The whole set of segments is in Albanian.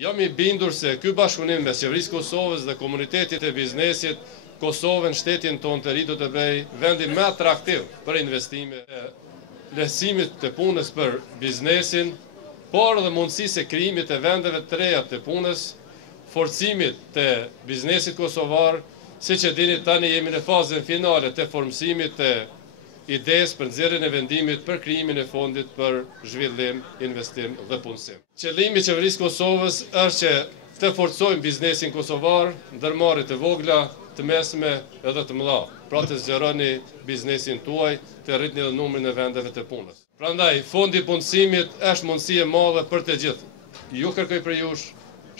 Jam I bindur se ky bashkëpunim mes qeverisë Kosovës dhe komunitetit e biznesit Kosovën, shtetin tonë të ri do të bëj vendi më atraktiv për investime, lehtësimit të punës për biznesin, por edhe mundësisë e krijimit të vendeve të reja të punës, forcimit të biznesit kosovar, siç e dini tani jemi në fazën finale të formësimit të idesë për nxjerrjen e vendimit për krijimin e fondit për zhvillim, investim dhe punësim. Qëllimi I qeverisë Kosovës është që të forcojmë biznesin kosovar, ndërmarrje të vogla, të mesme edhe të mëdha, pra të zgjeroni biznesin tuaj, të rritni edhe numrin e vendeve të punës. Prandaj, fondi I punësimit është mundësi e madhe për të gjithë. Ju kërkoj për jush,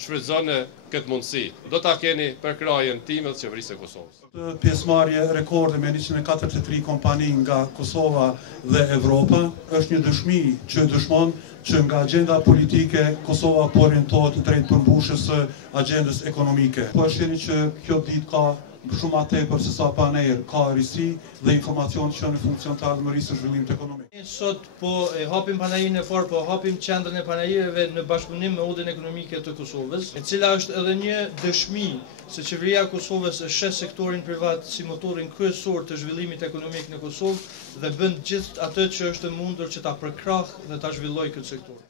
shfrytëzoni këtë mundësi. Do ta keni për krajën time të qeverisë së Kosovës. Pjesëmarrje rekorde me 143 kompani nga Kosova dhe Evropa është një dëshmi që dëshmon që nga agenda politike Kosova po orientohet drejt përmbushjes së agendës ekonomike. Po e shihni që kjo ditë ka shumë më tepër se sa panel, ka risi dhe informacion që në funksion të ardhmërisë së zhvillimit ekonomik. Sot po e hapim panelirin e parë, po hapim qendrën e panelireve në bashkëpunim me Udhën Ekonomike të Kosovës, e cila është edhe një dëshmi se qeveria e Kosovës e sheh sektorin privat si motorin kryesor të zhvillimit ekonomik në Kosovë dhe bën gjithë atë që është mundur që ta përkrah dhe ta zhvillojë këtë sektor.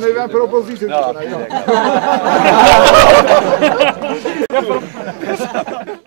Noi abbiamo per opposizione. No.